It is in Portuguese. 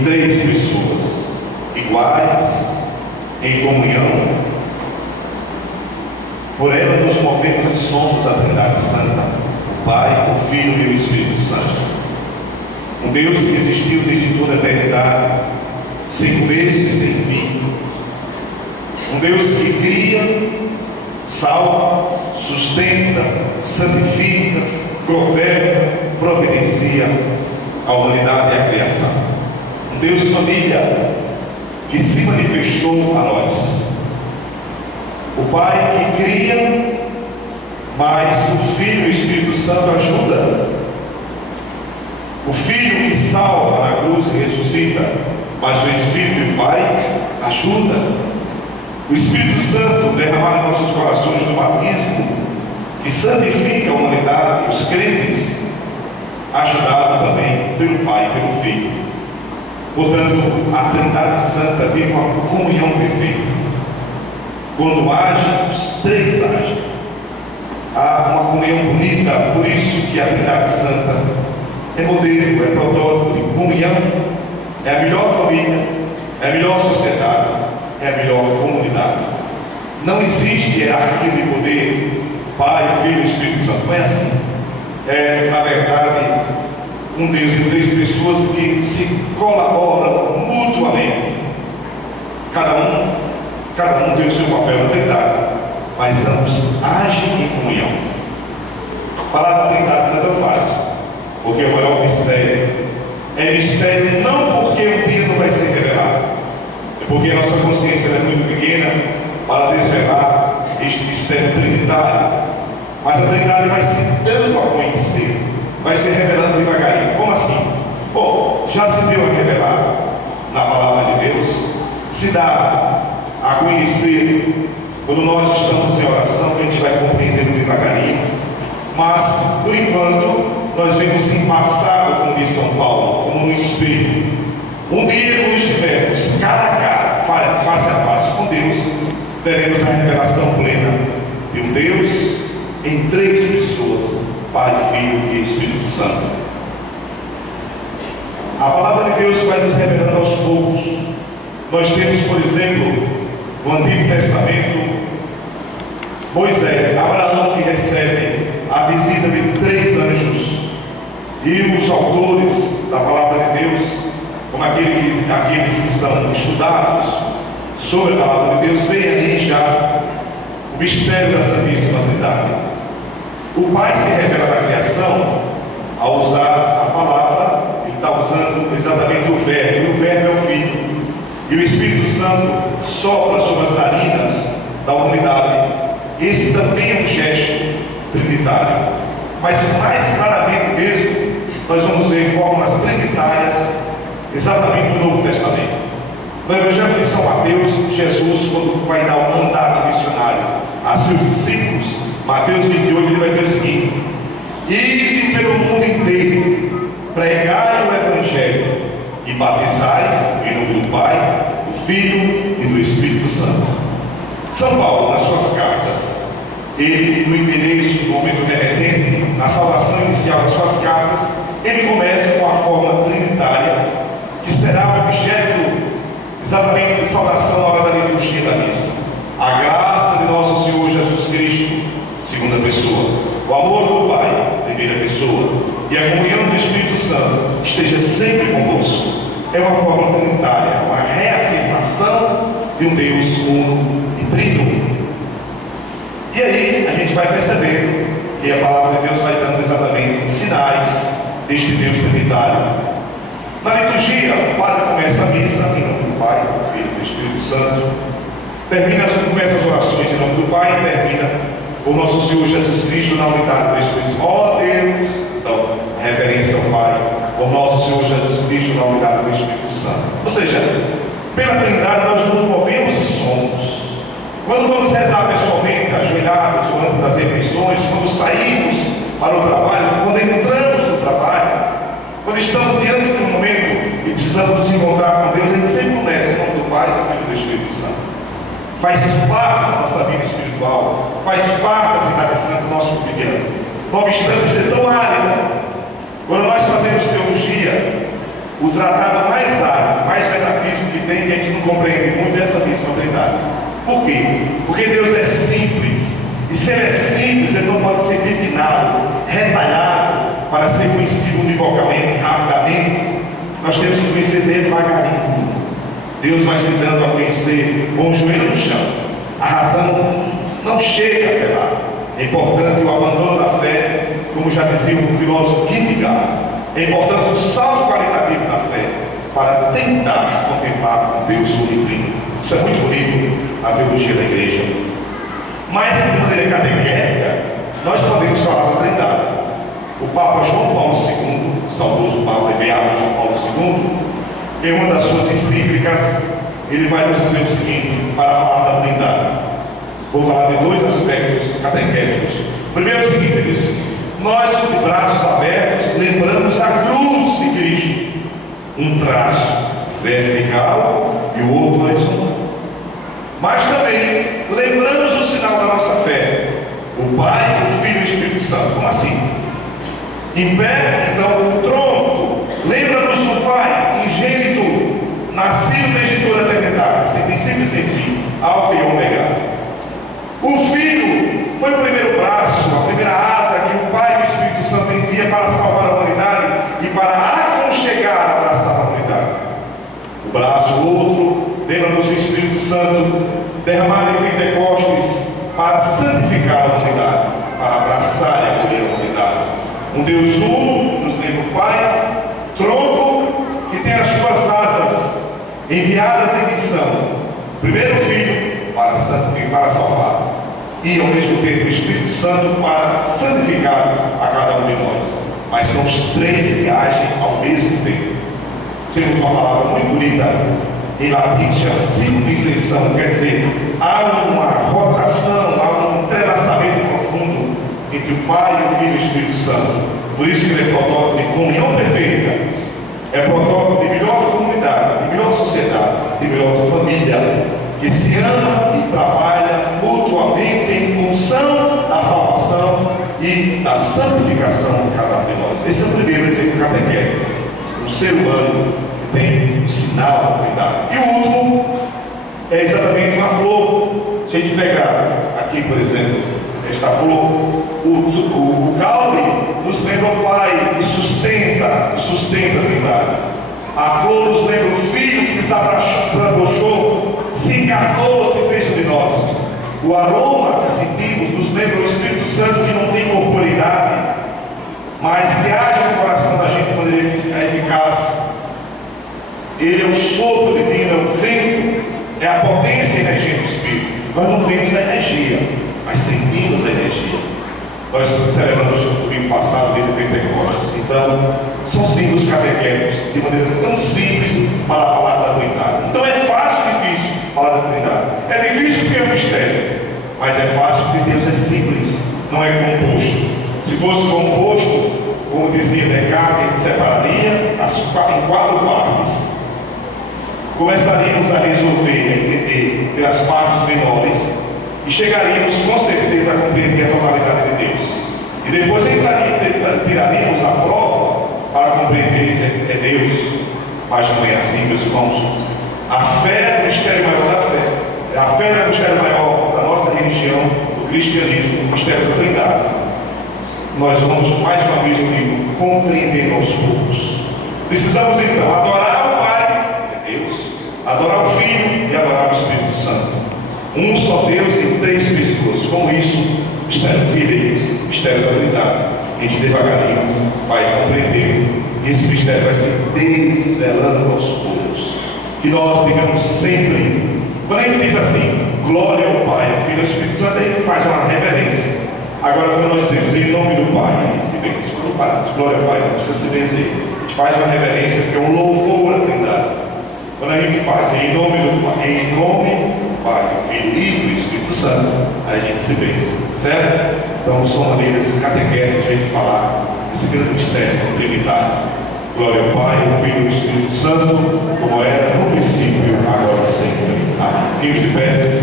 em três pessoas, iguais, em comunhão. Por ela nos movemos e somos a Trindade Santa, o Pai, o Filho e o Espírito Santo. Um Deus que existiu desde toda a eternidade, sem começo e sem fim. Um Deus que cria, salva, sustenta, santifica, governa, providencia a humanidade e a criação. Um Deus família que se manifestou a nós. O Pai que cria, mas o Filho e o Espírito Santo ajuda. O Filho que salva na cruz e ressuscita, mas o Espírito e o Pai ajuda. O Espírito Santo derramado em nossos corações no batismo, que santifica a humanidade e os crentes, ajudado também pelo Pai e pelo Filho. Portanto, a Trindade Santa vive uma comunhão perfeita. Quando age, os três agem. Há uma comunhão bonita, por isso que a Trindade Santa é modelo, é protótipo de comunhão, é a melhor família, é a melhor sociedade, é a melhor comunidade. Não existe hierarquia de poder, Pai, Filho e Espírito Santo. Não é assim. É, na verdade, um Deus em três pessoas que se colaboram mutuamente. Cada um tem o seu papel na Trindade, mas ambos agem em comunhão. A palavra Trindade não é tão fácil, porque o maior mistério é mistério não porque um dia não vai ser revelado, é porque a nossa consciência é muito pequena para desvelar este mistério trinitário. Mas a Trindade vai se dando a conhecer, vai se revelando devagarinho. Como assim? Bom, já se deu a revelar na palavra de Deus, se dá a conhecer quando nós estamos em oração, que a gente vai compreendendo devagarinho. Mas, por enquanto, nós vemos em passado, como diz São Paulo, como no espelho. Um dia, quando estivermos cara a cara, face a face com Deus, teremos a revelação plena de um Deus em três pessoas, Pai, Filho e Espírito Santo. A palavra de Deus vai nos revelando aos poucos. Nós temos, por exemplo, no Antigo Testamento, Moisés, Abraão, que recebe a visita de três anjos, e os autores da palavra de Deus, como aqueles que são estudados sobre a palavra de Deus, veem aí já o mistério da Santíssima Trindade. O Pai se revela na criação ao usar a palavra, ele está usando exatamente o verbo, e o verbo é o Filho. E o Espírito Santo sopra sobre as narinas da humanidade. Esse também é um gesto trinitário. Mas mais claramente mesmo, nós vamos ver fórmulas trinitárias exatamente no Novo Testamento. No Evangelho de São Mateus, Jesus, quando vai dar um mandato missionário a seus discípulos, Mateus 28, ele vai dizer o seguinte: ide pelo mundo inteiro, pregai o Evangelho e batizai em nome do Pai, do Filho e do Espírito Santo. São Paulo, nas suas cartas, ele, no endereço, no momento remetente, na saudação inicial das suas cartas, ele começa com a forma trinitária, que será o objeto exatamente de saudação na hora da liturgia da missa. A graça de nosso Senhor Jesus Cristo, segunda pessoa, o amor do Pai, primeira pessoa, e a comunhão do Espírito Santo esteja sempre conosco. É uma forma trinitária, uma reafirmação de um Deus uno e trino. E aí a gente vai percebendo que a palavra de Deus vai dando exatamente sinais deste Deus trinitário. Na liturgia, o padre começa a missa em nome do Pai, do Filho e do Espírito Santo. Começa as orações em nome do Pai e termina o nosso Senhor Jesus Cristo na unidade do Espírito Santo. Ó Deus, então, reverência ao Pai, o nosso Senhor Jesus Cristo na unidade do Espírito Santo. Ou seja, pela Trindade nós nos movemos e somos. Quando vamos rezar pessoalmente, ajoelhados ou antes das refeições, quando saímos para o trabalho, quando entramos no trabalho, quando estamos diante de um momento e precisamos nos encontrar com Deus, a gente sempre começa em nome do Pai, do Filho e do Espírito Santo. Faz parte da nossa vida espiritual, faz parte da Trindade Santa do nosso cotidiano. Não obstante ser tão árido, quando nós fazemos teologia, o tratado mais árido, mais metafísico que tem, que a gente não compreende muito, é essa mesma Trindade. Por quê? Porque Deus é simples. E se Ele é simples, Ele não pode ser pipinado, retalhado, para ser conhecido univocamente, rapidamente. Nós temos que conhecer devagarinho. Deus vai se dando a conhecer com o joelho no chão. A razão não chega até lá. É importante o abandono da fé, como já dizia o filósofo Kierkegaard. É importante o salto qualitativo da fé, para tentar contemplar com Deus unitrino. Isso é muito bonito na teologia da igreja. Mas, de maneira catequética, nós podemos falar da Trindade. O Papa João Paulo II, saudoso Papa e beato João Paulo II, em uma das suas encíclicas, ele vai nos dizer o seguinte, para falar da Trindade. Vou falar de dois aspectos catequéticos. Primeiro, o seguinte, ele diz: nós, de braços abertos, lembramos a cruz de Cristo. Um traço vertical e o outro horizontal. Mas também lembramos o sinal da nossa fé: o Pai, o Filho e o Espírito Santo. Como assim? Em pé, então, o tronco. Lembra-nos o Pai, ingênito, nascido desde toda a eternidade, sem princípio e sem fim, alfa e ômega. O Filho foi o primeiro braço, a primeira asa que o Pai e o Espírito Santo envia para salvar a humanidade e para aconchegar, abraçar a humanidade. O braço, o outro, lembra-nos o Espírito Santo derramado em Pentecostes para santificar a humanidade, para abraçar e acolher a humanidade. Um Deus uno, nos lembra o Pai, tronco que tem as suas asas enviadas em missão. Primeiro o Filho para santificar, para salvar, e ao mesmo tempo o Espírito Santo para santificar a cada um de nós. Mas são os três que agem ao mesmo tempo. Temos uma palavra muito bonita em latim que chama circuncisão, quer dizer, há uma rotação, há um entrelaçamento profundo entre o Pai, o Filho e o Espírito Santo. Por isso que ele é protótipo de comunhão perfeita, é protótipo de melhor comunidade, de melhor sociedade, de melhor família, que se ama e trabalha mutuamente em função da salvação e da santificação de cada um de nós. Esse é o primeiro exemplo catequético. Um ser humano que tem o sinal da Trindade. E o último é exatamente uma flor. Se a gente pegar aqui, por exemplo, esta flor, o caule nos lembra o Pai que sustenta a Trindade. A flor nos lembra o Filho que desabrochou, se encarnou, se fez um de nós. O aroma que sentimos nos lembra o Espírito Santo que não tem corporidade, mas que age no coração da gente de maneira eficaz. Ele é o sopro divino, é o vento, é a potência energética do Espírito. Nós não vemos a energia, mas sentimos a energia. Nós celebramos o domingo passado, desde o Pentecostes. Então, são símbolos catequéticos, de maneira tão simples para falar da Trindade. Então é fácil ou difícil falar da Trindade? É difícil porque é um mistério, mas é fácil porque Deus é simples, não é composto. Se fosse composto, como dizia Descartes, ele separaria em quatro partes. Começaríamos a resolver, a entender pelas partes menores, e chegaríamos com certeza a compreender a totalidade de Deus. E depois tiraríamos a prova para compreender que é Deus. Mas não é assim, meus irmãos. A fé é o mistério maior da fé. A fé é o mistério maior da nossa religião, do cristianismo, o mistério da Trindade. Nós vamos, mais uma vez, comigo, compreendendo aos poucos. Precisamos então adorar o Pai, é Deus, adorar o Filho e adorar o Espírito Santo. Um só Deus em três pessoas. Com isso, mistério Filho, mistério da Trindade. A gente devagarinho vai compreendendo. E esse mistério vai se desvelando aos poucos. Que nós digamos sempre, quando a gente diz assim, glória ao Pai, ao Filho e ao Espírito Santo, a gente faz uma reverência. Agora, quando nós dizemos em nome do Pai, se benze. Quando o Pai diz glória ao Pai, não precisa se benzer. A gente faz uma reverência, porque é um louvor à Trindade. Quando a gente faz em nome do Pai, em nome do Pai, do Filho e do Espírito Santo, a gente se benze, certo? Então são maneiras catequéticas de a gente falar desse grande mistério da Trindade. Glória ao Pai, ao Filho e ao Espírito Santo, como era no princípio, agora e sempre. Amém. Fique de pé.